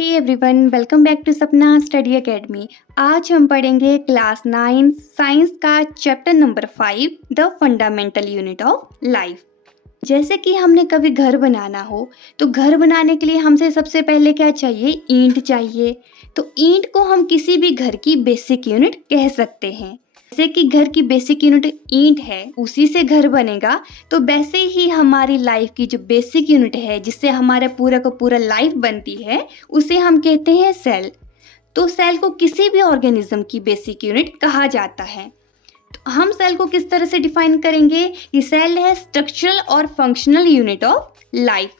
Hey everyone, welcome back to Sapna study academy. आज हम पढ़ेंगे क्लास 9 साइंस का chapter number 5 the fundamental unit of life. जैसे कि हमने कभी घर बनाना हो तो घर बनाने के लिए हमसे सबसे पहले क्या चाहिए? ईंट चाहिए। तो ईंट को हम किसी भी घर की बेसिक यूनिट कह सकते हैं। जैसे कि घर की बेसिक यूनिट ईंट है, उसी से घर बनेगा, तो वैसे ही हमारी लाइफ की जो बेसिक यूनिट है जिससे हमारा पूरा का पूरा लाइफ बनती है, उसे हम कहते हैं सेल। तो सेल को किसी भी ऑर्गेनिज्म की बेसिक यूनिट कहा जाता है। तो हम सेल को किस तरह से डिफाइन करेंगे कि सेल है स्ट्रक्चरल और functional unit of life.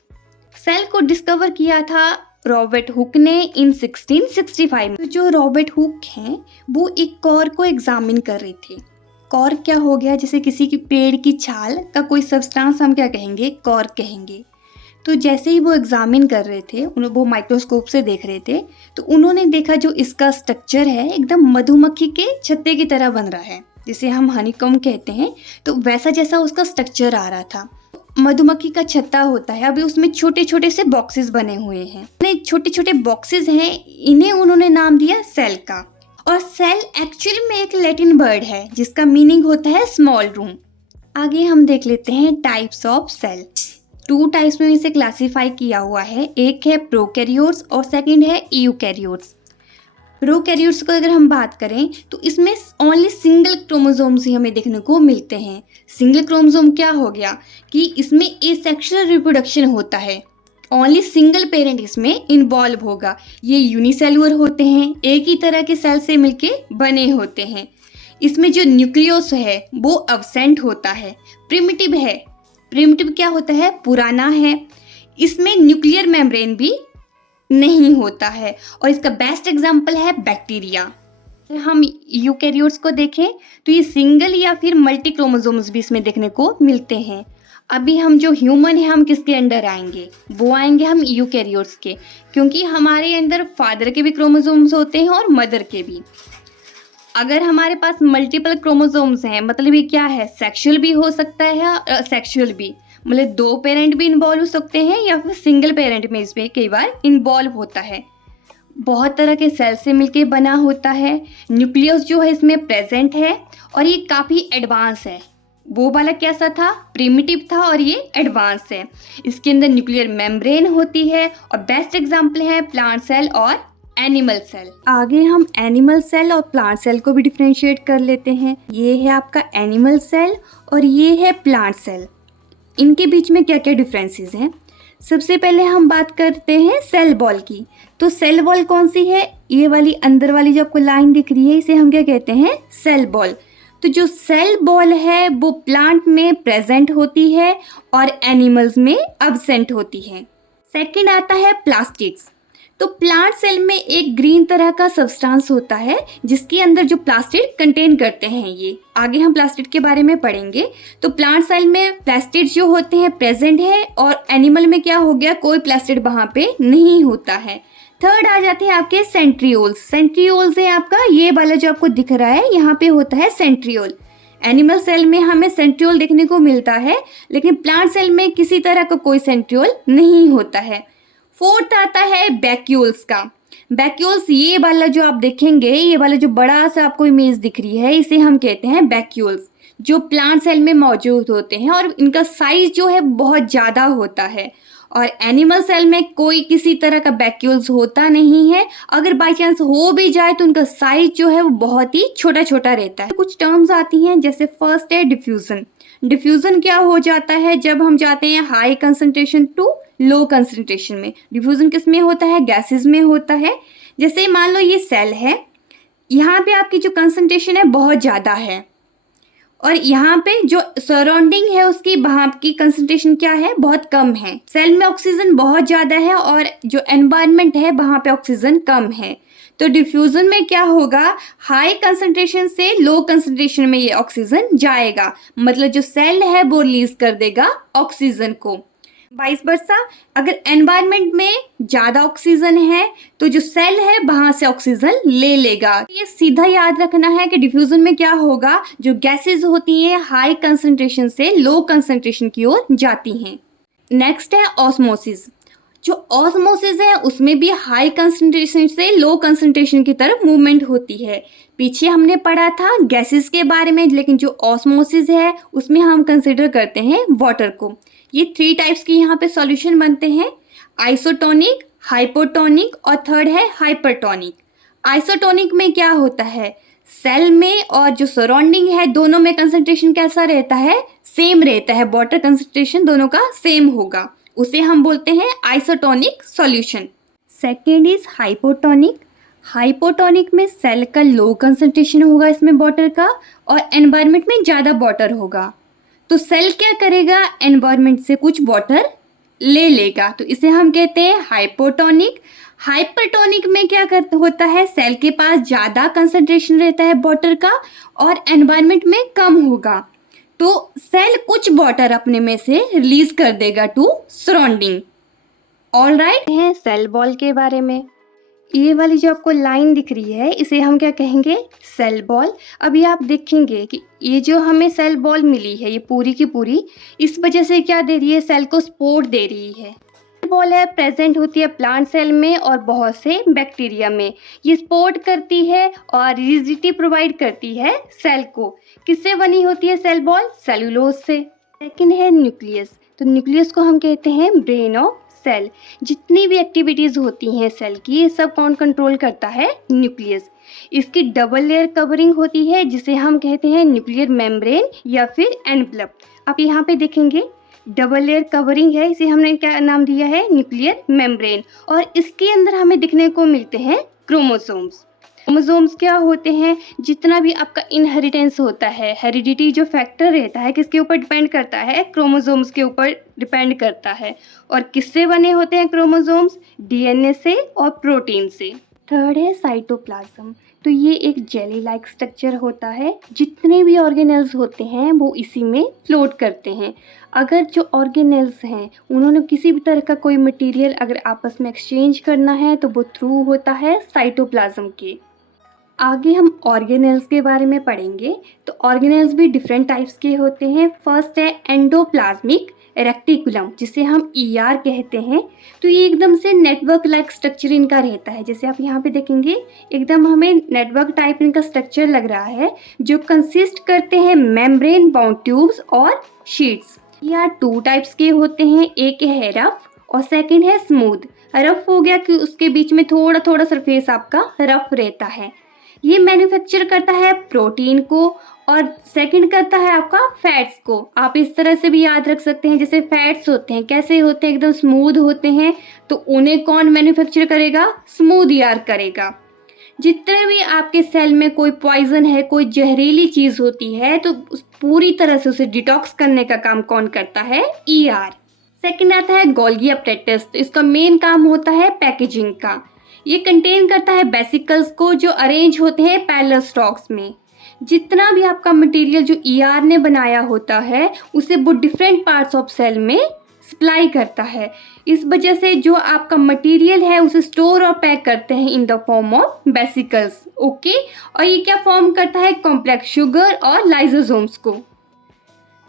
Cell को डिस्कवर किया था रॉबर्ट हुक ने इन 1665 में। जो रॉबर्ट हुक हैं वो एक कॉर को एग्जामिन कर रहे थे। कॉर क्या हो गया? जैसे किसी की पेड़ की छाल का कोई सब्सटेंस हम क्या कहेंगे? कॉर कहेंगे। तो जैसे ही वो एग्जामिन कर रहे थे, वो माइक्रोस्कोप से देख रहे थे, तो उन्होंने देखा जो इसका स्ट्रक्चर है एकदम मधुमक्खी के छत्ते की तरह बन रहा है, जिसे हम हनीकॉम्ब कहते हैं। तो वैसा जैसा उसका स्ट्रक्चर आ रहा था। मधुमक्खी का छत्ता होता है, अभी उसमें छोटे छोटे से बॉक्सेस बने हुए हैं। छोटे छोटे बॉक्सेस हैं, इन्हें उन्होंने नाम दिया सेल का। और सेल एक्चुअली में एक लैटिन वर्ड है जिसका मीनिंग होता है स्मॉल रूम। आगे हम देख लेते हैं टाइप्स ऑफ सेल। 2 टाइप्स में इसे क्लासिफाई किया हुआ है। एक है प्रोकैरियोट्स और सेकंड है यूकैरियोट्स। प्रोकैरियोट्स को अगर हम बात करें तो इसमें ओनली सिंगल क्रोमोसोम्स ही हमें देखने को मिलते हैं। सिंगल क्रोमोसोम क्या हो गया कि इसमें एसेक्सुअल रिप्रोडक्शन होता है। ओनली सिंगल पेरेंट इसमें इन्वॉल्व होगा। ये यूनिसेलुलर होते हैं, एक ही तरह के सेल से मिलके बने होते हैं। इसमें जो न्यूक्लियस है वो अब्सेंट होता है, प्रिमिटिव है। प्रिमिटिव क्या होता है? पुराना है। इसमें न्यूक्लियर मेम्ब्रेन भी नहीं होता है। और इसका बेस्ट एग्जाम्पल है बैक्टीरिया। हम यूकैरियोट्स को देखें तो ये सिंगल या फिर मल्टी क्रोमोसोम्स भी इसमें देखने को मिलते हैं। अभी हम जो ह्यूमन है, हम किसके अंडर आएंगे? वो आएंगे हम यूकैरियोट्स के, क्योंकि हमारे अंदर फादर के भी क्रोमोसोम्स होते हैं और मदर के भी। अगर हमारे पास मल्टीपल क्रोमोसोम्स हैं, मतलब ये क्या है? सेक्सुअल भी हो सकता है, सेक्सुअल भी, मतलब 2 पेरेंट भी इन्वॉल्व हो सकते हैं या फिर सिंगल पेरेंट में इसमें कई बार इन्वॉल्व होता है। बहुत तरह के सेल से मिलके बना होता है। न्यूक्लियस जो है इसमें प्रेजेंट है और ये काफ़ी एडवांस है। वो वाला कैसा था? प्रिमिटिव था, और ये एडवांस है। इसके अंदर न्यूक्लियर मेम्ब्रेन होती है। और बेस्ट एग्जाम्पल है प्लांट सेल और एनिमल सेल। आगे हम एनिमल सेल और प्लांट सेल को भी डिफ्रेंशिएट कर लेते हैं। ये है आपका एनिमल सेल और ये है प्लांट सेल। इनके बीच में क्या क्या डिफरेंसेस हैं? सबसे पहले हम बात करते हैं सेल वॉल की। तो सेल वॉल कौन सी है? ये वाली अंदर वाली जो आपको लाइन दिख रही है, इसे हम क्या कहते हैं? Cell wall. तो जो सेल वॉल है वो प्लांट में प्रेजेंट होती है और एनिमल्स में अब्सेंट होती है। सेकंड आता है प्लास्टिड्स। तो प्लांट सेल में एक ग्रीन तरह का सब्सटेंस होता है जिसके अंदर जो प्लास्टिड कंटेन करते हैं। ये आगे हम प्लास्टिड के बारे में पढ़ेंगे। तो प्लांट सेल में प्लास्टिड जो होते हैं प्रेजेंट है, और एनिमल में क्या हो गया? कोई प्लास्टिड वहां पे नहीं होता है। थर्ड आ जाते हैं आपके सेंट्रियोल्स। सेंट्रियोल्स है आपका ये वाला जो आपको दिख रहा है, यहाँ पे होता है सेंट्रियोल। एनिमल सेल में हमें सेंट्रियोल देखने को मिलता है, लेकिन प्लांट सेल में किसी तरह का कोई सेंट्रियोल नहीं होता है। फोर्थ आता है वैक्यूल्स का। वैक्यूल्स ये वाला जो आप देखेंगे, ये वाला जो बड़ा सा आपको इमेज दिख रही है, इसे हम कहते हैं वैक्यूल्स, जो प्लांट सेल में मौजूद होते हैं और इनका साइज जो है बहुत ज़्यादा होता है। और एनिमल सेल में कोई किसी तरह का वैक्यूल्स होता नहीं है। अगर बाई चांस हो भी जाए तो उनका साइज जो है वो बहुत ही छोटा छोटा रहता है। कुछ टर्म्स आती हैं, जैसे फर्स्ट है डिफ्यूजन। डिफ्यूजन क्या हो जाता है? जब हम जाते हैं high concentration to low concentration में। डिफ्यूजन किस में होता है? गैसेस में होता है। जैसे मान लो ये सेल है, यहाँ पे आपकी जो कंसंट्रेशन है बहुत ज़्यादा है, और यहाँ पे जो सराउंडिंग है उसकी वहाँ की कंसंट्रेशन क्या है? बहुत कम है। सेल में ऑक्सीजन बहुत ज़्यादा है और जो एनवायरनमेंट है वहाँ पे ऑक्सीजन कम है। तो डिफ्यूजन में क्या होगा? हाई कंसंट्रेशन से लो कंसंट्रेशन में ये ऑक्सीजन जाएगा, मतलब जो सेल है वो रिलीज कर देगा ऑक्सीजन को। वाइस वर्सा, अगर एनवायरनमेंट में ज़्यादा ऑक्सीजन है तो जो सेल है वहाँ से ऑक्सीजन ले लेगा। ये सीधा याद रखना है कि डिफ्यूजन में क्या होगा? जो गैसेस होती हैं हाई कंसंट्रेशन से लो कंसंट्रेशन की ओर जाती हैं। नेक्स्ट है ऑस्मोसिस। जो ऑस्मोसिस है उसमें भी हाई कंसंट्रेशन से लो कंसंट्रेशन की तरफ मूवमेंट होती है। पीछे हमने पढ़ा था गैसेस के बारे में, लेकिन जो ऑस्मोसिस है उसमें हम कंसिडर करते हैं वाटर को। ये 3 टाइप्स के यहाँ पे सॉल्यूशन बनते हैं, आइसोटोनिक, हाइपोटोनिक और थर्ड है हाइपरटोनिक। आइसोटोनिक में क्या होता है, सेल में और जो सराउंडिंग है दोनों में कंसंट्रेशन कैसा रहता है, सेम रहता है, वाटर कंसंट्रेशन दोनों का सेम होगा, उसे हम बोलते हैं isotonic solution. Second is hypotonic. Hypotonic में सेल का लो कंसंट्रेशन होगा इसमें वाटर का, और एनवायरनमेंट में ज़्यादा वाटर होगा, तो सेल क्या करेगा, एनवायरनमेंट से कुछ वाटर ले लेगा, तो इसे हम कहते हैं हाइपोटोनिक। हाइपरटोनिक में क्या होता है, सेल के पास ज़्यादा कंसंट्रेशन रहता है वाटर का और एनवायरनमेंट में कम होगा, तो सेल कुछ वाटर अपने में से रिलीज कर देगा टू सराउंडिंग। ऑल राइट है सेल वॉल के बारे में। ये वाली जो आपको लाइन दिख रही है इसे हम क्या कहेंगे, सेल बॉल। अभी आप देखेंगे कि ये जो हमें सेल बॉल मिली है ये पूरी की पूरी इस वजह से क्या दे रही है, सेल को सपोर्ट दे रही है। बॉल है प्रेजेंट होती है प्लांट सेल में और बहुत से बैक्टीरिया में, ये सपोर्ट करती है और रिजिडिटी प्रोवाइड करती है सेल को। किससे बनी होती है सेल बॉल, सेलुलोज से। सेकंड है न्यूक्लियस, तो न्यूक्लियस को हम कहते हैं ब्रेन ऑफ सेल। जितनी भी एक्टिविटीज होती हैं सेल की ये सब कौन कंट्रोल करता है, न्यूक्लियस। इसकी डबल लेयर कवरिंग होती है जिसे हम कहते हैं न्यूक्लियर मेम्ब्रेन या फिर एनवलप। आप यहाँ पे देखेंगे डबल लेयर कवरिंग है, इसे हमने क्या नाम दिया है, न्यूक्लियर मेम्ब्रेन। और इसके अंदर हमें दिखने को मिलते हैं क्रोमोसोम्स। क्रोमोसोम्स क्या होते हैं, जितना भी आपका इनहेरिटेंस होता है, हेरिडिटी जो फैक्टर रहता है किसके ऊपर डिपेंड करता है, क्रोमोसोम्स के ऊपर डिपेंड करता है। और किससे बने होते हैं क्रोमोसोम्स, डीएनए से और प्रोटीन से। थर्ड है साइटोप्लाज्म, तो ये एक जेली लाइक स्ट्रक्चर होता है, जितने भी ऑर्गेनेल्स होते हैं वो इसी में फ्लोट करते हैं। अगर जो ऑर्गेनेल्स हैं उन्होंने किसी भी तरह का कोई मटेरियल अगर आपस में एक्सचेंज करना है तो वो थ्रू होता है साइटोप्लाज्म के। आगे हम ऑर्गेनेल्स के बारे में पढ़ेंगे, तो ऑर्गेनेल्स भी डिफरेंट टाइप्स के होते हैं। फर्स्ट है एंडोप्लाज्मिक रेक्टिकुलम, जिसे हम ईआर कहते हैं। तो ये एकदम से नेटवर्क लाइक स्ट्रक्चर इनका रहता है, जैसे आप यहाँ पे देखेंगे एकदम हमें नेटवर्क टाइप इनका स्ट्रक्चर लग रहा है, जो कंसिस्ट करते हैं मेम्ब्रेन बाउंड ट्यूब्स और शीट्स। ईआर 2 टाइप्स के होते हैं, एक है रफ और सेकंड है स्मूथ। रफ हो गया कि उसके बीच में थोड़ा थोड़ा सरफेस आपका रफ रहता है। ये मैन्युफैक्चर करता है प्रोटीन को और सेकंड करता है आपका फैट्स को। आप इस तरह से भी याद रख सकते हैं, जैसे फैट्स होते हैं कैसे होते हैं, एकदम स्मूथ होते हैं, तो उन्हें कौन मैन्युफैक्चर करेगा, स्मूथ ईआर करेगा। जितने भी आपके सेल में कोई पॉइजन है, कोई जहरीली चीज होती है, तो पूरी तरह से उसे डिटॉक्स करने का काम कौन करता है, ईआर। सेकंड आता है गोल्गी अपरेटस, तो इसका मेन काम होता है पैकेजिंग का। ये कंटेन करता है वेसिकल्स को जो अरेंज होते हैं पैरेलल स्टॉक्स में। जितना भी आपका मटेरियल जो ईआर ने बनाया होता है उसे वो डिफरेंट पार्ट्स ऑफ सेल में सप्लाई करता है। इस वजह से जो आपका मटेरियल है उसे स्टोर और पैक करते हैं in the form of vesicles. Okay, और ये क्या फॉर्म करता है, कॉम्प्लेक्स शुगर और लाइसोसोम्स को।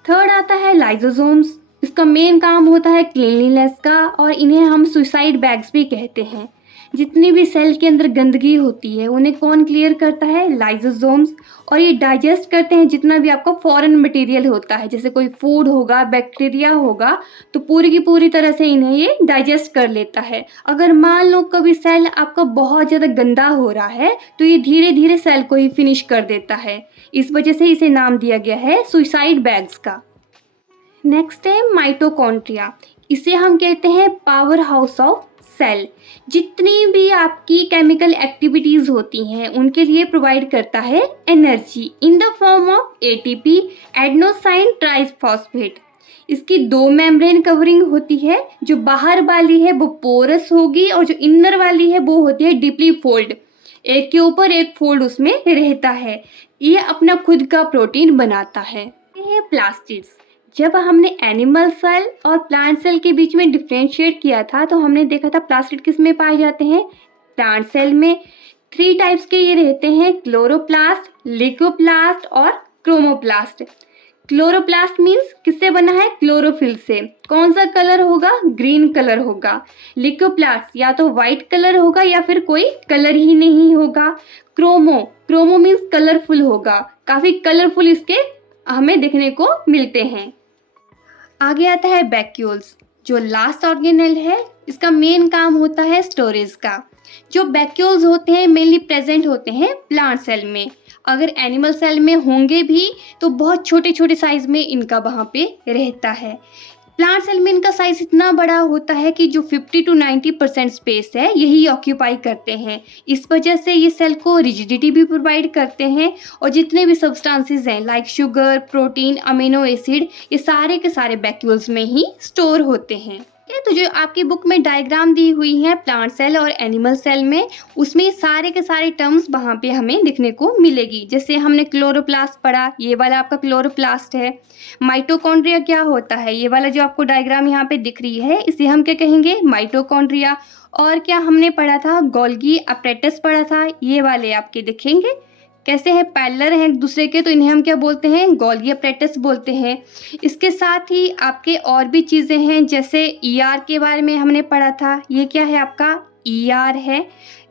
थर्ड आता है लाइसोसोम्स, इसका मेन काम होता है क्लीनलीनेस का और इन्हें हम सुसाइड बैग्स भी कहते हैं। जितनी भी सेल के अंदर गंदगी होती है उन्हें कौन क्लियर करता है, लाइसोसोम्स। और ये डाइजेस्ट करते हैं जितना भी आपका फॉरेन मटेरियल होता है, जैसे कोई फूड होगा, बैक्टीरिया होगा, तो पूरी की पूरी तरह से इन्हें ये डाइजेस्ट कर लेता है। अगर मान लो कभी सेल आपका बहुत ज़्यादा गंदा हो रहा है तो ये धीरे धीरे सेल को ही फिनिश कर देता है। इस वजह से इसे नाम दिया गया है सुसाइड बैग्स का। नेक्स्ट है माइटोकॉन्ड्रिया, इसे हम कहते हैं पावर हाउस ऑफ सेल। जितनी भी आपकी केमिकल एक्टिविटीज होती हैं उनके लिए प्रोवाइड करता है energy in the form of ATP, adenosine triphosphate. इसकी 2 मेम्ब्रेन कवरिंग होती है, जो बाहर वाली है वो पोरस होगी और जो इनर वाली है वो होती है डीपली फोल्ड, एक के ऊपर एक फोल्ड उसमें रहता है। ये अपना खुद का प्रोटीन बनाता है। ये है प्लास्टिड्स। जब हमने एनिमल सेल और प्लांट सेल के बीच में डिफ्रेंशिएट किया था तो हमने देखा था प्लास्टिड किस में पाए जाते हैं, प्लांट सेल में। 3 टाइप्स के ये रहते हैं, क्लोरोप्लास्ट, लिकोप्लास्ट और क्रोमोप्लास्ट। क्लोरोप्लास्ट मीन्स किससे बना है? क्लोरोफिल से। कौन सा कलर होगा? ग्रीन कलर होगा। लिकोप्लास्ट या तो व्हाइट कलर होगा या फिर कोई कलर ही नहीं होगा। क्रोमो मीन्स कलरफुल होगा। काफी कलरफुल इसके हमें देखने को मिलते हैं। आगे आता है वैक्यूल्स, जो लास्ट ऑर्गेनेल है। इसका मेन काम होता है स्टोरेज का। जो वैक्यूल्स होते हैं मेनली प्रेजेंट होते हैं प्लांट सेल में। अगर एनिमल सेल में होंगे भी तो बहुत छोटे छोटे साइज में इनका वहाँ पे रहता है। प्लांट सेल में इनका साइज इतना बड़ा होता है कि जो 50 to 90% स्पेस है यही ऑक्यूपाई करते हैं। इस वजह से ये सेल को रिजिडिटी भी प्रोवाइड करते हैं और जितने भी सब्सटेंसेस हैं like sugar, protein, amino acid, ये सारे के सारे वैक्यूल्स में ही स्टोर होते हैं। तो जो आपकी बुक में डायग्राम दी हुई है प्लांट सेल और एनिमल सेल में, उसमें सारे के सारे टर्म्स वहाँ पे हमें दिखने को मिलेगी। जैसे हमने क्लोरोप्लास्ट पढ़ा, ये वाला आपका क्लोरोप्लास्ट है। माइटोकॉन्ड्रिया क्या होता है? ये वाला जो आपको डायग्राम यहाँ पे दिख रही है इसे हम क्या कहेंगे? माइटोकॉन्ड्रिया। और क्या हमने पढ़ा था? गोल्गी अपरेटस पढ़ा था। ये वाले आपके दिखेंगे कैसे है, पैरेलल हैं एक दूसरे के, तो इन्हें हम क्या बोलते हैं? गोल्गी अपरेटस बोलते हैं। इसके साथ ही आपके और भी चीज़ें हैं, जैसे ईआर के बारे में हमने पढ़ा था। ये क्या है आपका? ईआर है।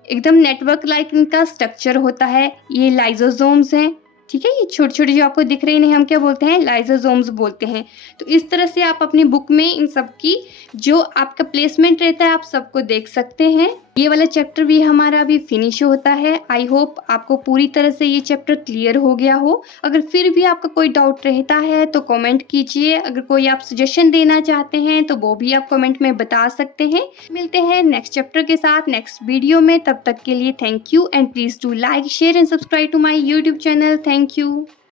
एकदम नेटवर्क लाइक इनका स्ट्रक्चर होता है। ये लाइजोसोम्स हैं, ठीक है। ये छोटे छोटे जो आपको दिख रहे हैं इन्हें हम क्या बोलते हैं? लाइजोसोम्स बोलते हैं। तो इस तरह से आप अपनी बुक में इन सब की जो आपका प्लेसमेंट रहता है आप सबको देख सकते हैं। ये वाला चैप्टर भी हमारा अभी फिनिश होता है। आई होप आपको पूरी तरह से ये चैप्टर क्लियर हो गया हो। अगर फिर भी आपका कोई डाउट रहता है तो कमेंट कीजिए। अगर कोई आप सजेशन देना चाहते हैं तो वो भी आप कमेंट में बता सकते हैं। मिलते हैं नेक्स्ट चैप्टर के साथ नेक्स्ट वीडियो में। तब तक के लिए thank you and please do like, share and subscribe to my YouTube channel. Thank you.